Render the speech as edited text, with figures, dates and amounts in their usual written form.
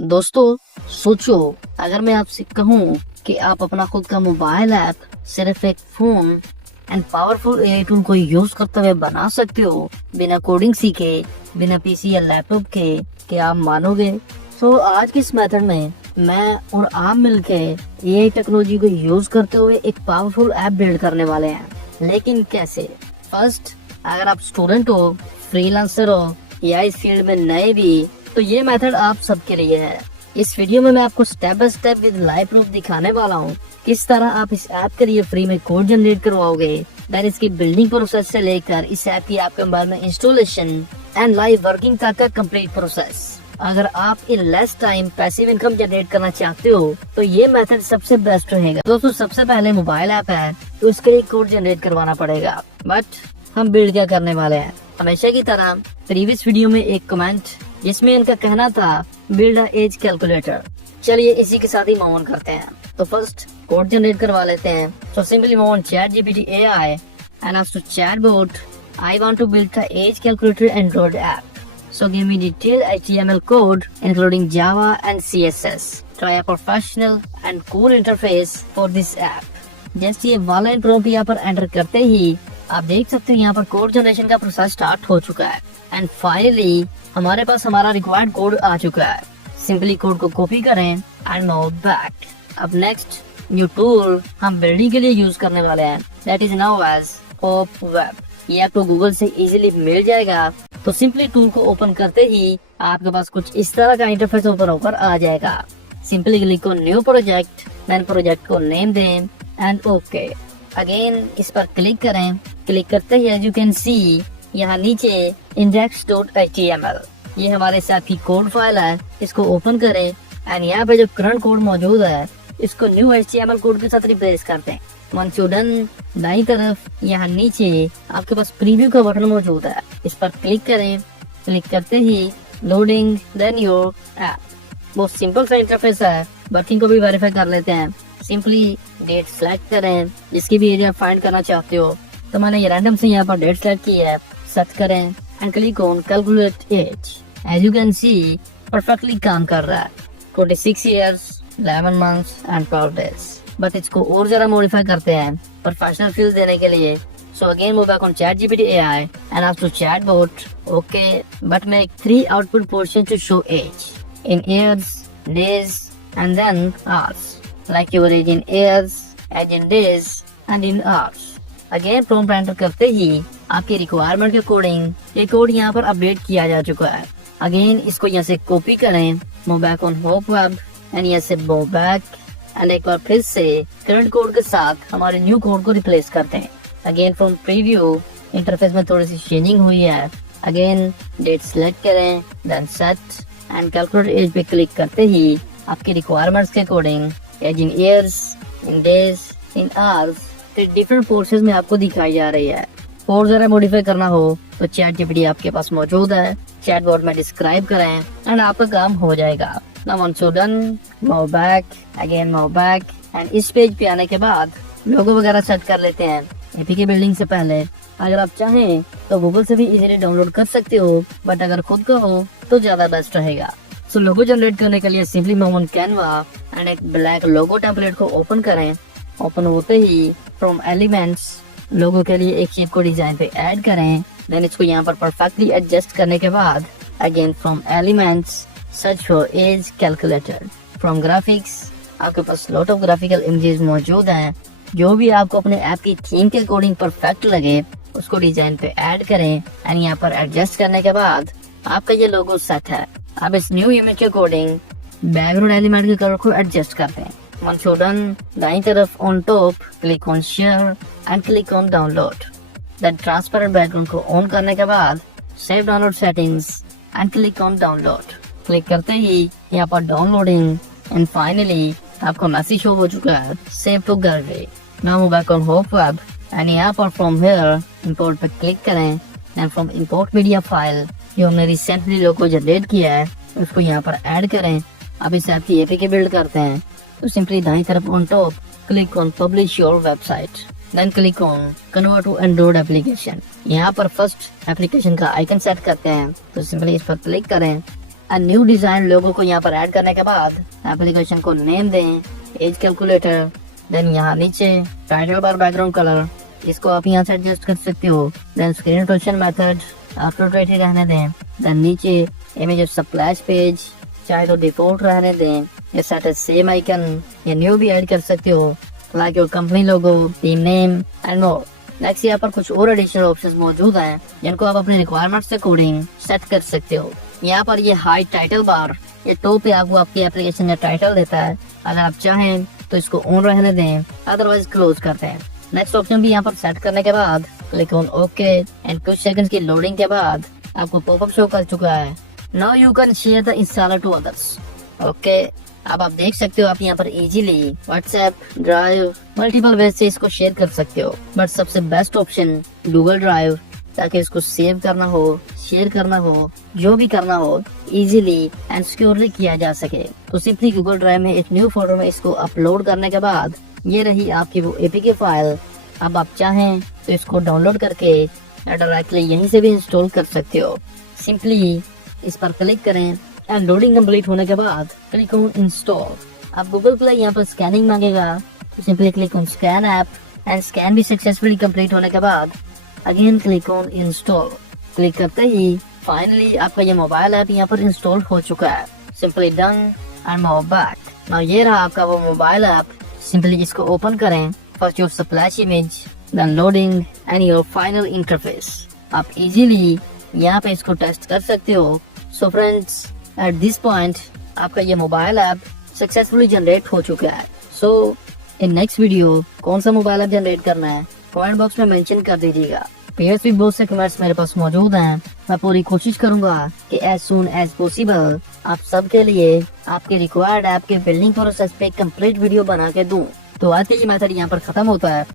दोस्तों सोचो, अगर मैं आपसे कहूँ कि आप अपना खुद का मोबाइल ऐप सिर्फ एक phone and powerful AI tool को यूज करते हुए बना सकते हो बिना कोडिंग सीखे, बिना पीसी या लैपटॉप के, क्या आप मानोगे? तो आज की इस मेथड में मैं और आप मिलके एआई टेक्नोलॉजी को यूज करते हुए एक पावरफुल ऐप बिल्ड करने वाले हैं। लेकिन कैसे? फर्स्ट, अगर आप स्टूडेंट हो, फ्रीलांसर हो या इस फील्ड में नए भी, तो ये मेथड आप सबके लिए है। इस वीडियो में मैं आपको step by step with live proof दिखाने वाला हूँ किस तरह आप इस ऐप के लिए फ्री में कोड जनरेट करवाओगे, देन इसकी बिल्डिंग प्रोसेस से लेकर इस ऐप की आपके मोबाइल में इंस्टॉलेशन एंड लाइव वर्किंग तक का कंप्लीट प्रोसेस। अगर आप in less time passive income generate करना चाहते हो तो ये मेथड सबसे बेस्ट रहेगा। दोस्तों सबसे पहले मोबाइल ऐप है तो इसके लिए कोड जनरेट करवाना पड़ेगा, बट हम बिल्ड क्या करने वाले हैं? हमेशा की तरह प्रीवियस वीडियो में एक कमेंट जिसमें इनका कहना था बिल्ड अ एज कैलकुलेटर। चलिए इसी के साथ ही मूव ऑन करते हैं। तो फर्स्ट कोड जनरेट करवा लेते हैं। So simply move on ChatGPT AI and ask to chatbot I want to build the age calculator Android app, so give me detailed HTML code including Java and CSS. Try a professional and cool interface for this app. जैसे ये वाला intro यहाँ पर enter करते ही आप देख सकते हैं यहाँ पर कोड जनरेशन का प्रोसेस स्टार्ट हो चुका है एंड फाइनली हमारे पास हमारा रिक्वायर्ड कोड आ चुका है। सिंपली कोड को कॉपी करें एंड मूव बैक। अब नेक्स्ट न्यू टूल हम बिल्डिंग के लिए यूज करने वाले हैं, that is now age hope web. ये आपको गूगल से इजीली मिल जाएगा। तो सिंपली टूल को ओपन करते ही आपके पास कुछ इस तरह का इंटरफेस ओपन होकर आ जाएगा। Simply click on new project, then project को नेम दें एंड ओके। अगेन इस पर क्लिक करें। क्लिक करते ही एज यू कैन सी यहाँ नीचे index.html ये हमारे साथ की कोड फाइल है, इसको ओपन करें एंड यहाँ पे जो करंट कोड मौजूद है इसको न्यू HTML कोड के साथ रिप्लेस करते हैं। वंस यू डन, दाईं तरफ यहाँ नीचे आपके पास प्रीव्यू का बटन मौजूद है, इस पर क्लिक करें। क्लिक करते ही लोडिंग देन योर ऐप। बहुत सिंपल सा इंटरफेस है। वर्किंग को भी वेरीफाई कर लेते हैं। सिंपली डेट सेलेक्ट करें जिसकी भी एरिया फाइंड करना चाहते हो। तो मैंने ये रैंडम से यहाँ पर डेट सेलेक्ट की है। सर्च करें and click on calculate age. As you can see perfectly काम कर रहा है। 26 years 11 months and 12 days। But इसको और जरा मॉडिफाई करते हैं प्रोफेशनल फील देने के लिए। So again move back on ChatGPT AI and ask to chatbot okay but make 3 output portion to show age in years, days and then hours, like your age in years, age in days and in hours। Again prompt enter करते ही आपकी requirement के according ये code यहाँ पर update किया जा चुका है। अगेन इसको यहाँ से कॉपी करें, move back on hope web and यहाँ से मूव बैक एंड एक बार फिर से करंट कोड के साथ हमारे न्यू कोड को रिप्लेस करते हैं। अगेन फ्रॉम प्रीव्यू इंटरफेस में थोड़ी सी चेंजिंग हुई है। अगेन डेट सिलेक्ट करें, then set and calculate age पे क्लिक करते ही आपकी रिक्वायरमेंट्स के according age in years, in days, in hours different portions में आपको दिखाई जा रही है। और जरा मॉडिफाई करना हो तो ChatGPT आपके पास मौजूद है। चैटबॉट में डिस्क्राइब करें एंड आपका काम हो जाएगा। Now once you're done, move back, again move back and इस पेज पे आने के बाद लोगो वगैरह सेट कर लेते हैं। एपीके बिल्डिंग से पहले अगर आप चाहें तो गूगल से भी इजीली डाउनलोड कर सकते हो, बट अगर खुद का हो तो ज्यादा बेस्ट रहेगा। सो लोगो जनरेट करने के लिए simply move on Canva and एक ब्लैक लोगो टेम्पलेट को ओपन करें। ओपन होते ही फ्रॉम एलिमेंट्स लोगो के लिए एक शेप को डिजाइन पे ऐड करें। देन इसको यहाँ पर परफेक्टली एडजस्ट करने के बाद again from elements search for age calculator. From graphics आपके पास लॉट ऑफ ग्राफिकल इमेजेस मौजूद हैं। जो भी आपको अपने ऐप की थीम के अकॉर्डिंग परफेक्ट लगे उसको डिजाइन पे ऐड करें एंड यहाँ पर एडजस्ट करने के बाद आपका ये लोगो सेट है। अब इस न्यू इमेज के अकॉर्डिंग बैकग्राउंड एलिमेंट के कलर को एडजस्ट करते हैं। Once you're done, दाईं तरफ on top click on share and click on download. Then transparent background को ऑन करने के बाद save download settings and click on download. Click करते ही यहाँ पर डाउनलोडिंग एंड फाइनली आपको मैसेज शो हो चुका है save to gallery. Now move back on hope web and यहाँ पर फ्रॉम हियर इंपोर्ट पे क्लिक करें and from import media file जो हमने रिसेंटली लोगो जनरेट किया है उसको यहाँ पर ऐड करें। अब इस ऐप की एपीके बिल्ड करते हैं। तो सिंपली दाईं तरफ on top click on publish your website, then click on convert to Android application. यहाँ पर फर्स्ट एप्लीकेशन का आइकन सेट करते हैं। तो सिंपली इस पर क्लिक करें न्यू डिजाइन लोगो को यहाँ पर ऐड करने के बाद एप्लीकेशन को नेम दें एज कैलकुलेटर। देन यहाँ नीचे टाइटल बार बैकग्राउंड कलर, इसको आप यहाँ से एडजस्ट कर सकते हो। Then screen rotation method auto rotate रहने दें। देन नीचे इमेज स्प्लैश पेज चाहे तो डिफॉल्ट रहने दें, या सेट ए सेम आइकन या न्यू भी ऐड कर सकते हो, like your company logo, team name and more. Next यहाँ पर कुछ और एडिशनल ऑप्शंस मौजूद हैं जिनको आप अपने रिक्वायरमेंट्स के अकॉर्डिंग सेट कर सकते हो। यहाँ पर ये हाई टाइटल बार, ये टॉप पे आपको आपकी एप्लीकेशन का टाइटल देता है। अगर आप चाहें तो इसको ऑन रहने दें, अदरवाइज क्लोज करते हैं। नेक्स्ट ऑप्शन भी यहाँ पर सेट करने के बाद क्लिक ऑन ओके एंड कुछ सेकंड्स की लोडिंग के बाद आपको पॉपअप शो कर चुका है। Now you can share the installer to others. Okay, अब आप देख सकते हो आप यहाँ पर easily WhatsApp, drive, multiple way से इसको शेयर कर सकते हो। बट सबसे बेस्ट ऑप्शन गूगल ड्राइव, ताकि इसको सेव करना हो, शेयर करना हो, जो भी करना हो इजीली एंड सिक्योरली किया जा सके। तो सिंपली गूगल ड्राइव में एक न्यू फोल्डर में इसको अपलोड करने के बाद ये रही आपकी वो एपीके फाइल। अब आप चाहें तो इसको डाउनलोड करके डायरेक्टली यहीं से भी इंस्टॉल कर सकते हो। सिंपली इस पर क्लिक करें एंड लोडिंग कंप्लीट होने के बाद क्लिक ऑन इंस्टॉल। अब गूगल प्ले यहाँ पर स्कैनिंग मांगेगा, तो simply click on scan app and scan भी सक्सेसफुली कंप्लीट होने के बाद again click on install. Click करते ही फाइनली आपका ये मोबाइल ऐप यहाँ पर इंस्टॉल हो चुका है। Simply done and move back. Now ये रहा आपका वो मोबाइल ऐप। सिंपली इसको ओपन करें, first your splash image, then loading and your final interface. आप इजीली यहाँ पे इसको टेस्ट कर सकते हो। So friends, at this point आपका ये मोबाइल ऐप सक्सेसफुली जनरेट हो चुका है। सो इन नेक्स्ट वीडियो कौन सा मोबाइल ऐप जनरेट करना है कमेंट बॉक्स में मेंशन कर दीजिएगा। पेयर्स भी बहुत से कमेंट्स मेरे पास मौजूद हैं। मैं पूरी कोशिश करूंगा कि एज सून एज पॉसिबल आप सबके लिए आपके रिक्वायर्ड ऐप के बिल्डिंग प्रोसेस पे कंप्लीट वीडियो बना के दूं। तो आज के ये मेथड यहाँ पर खत्म होता है।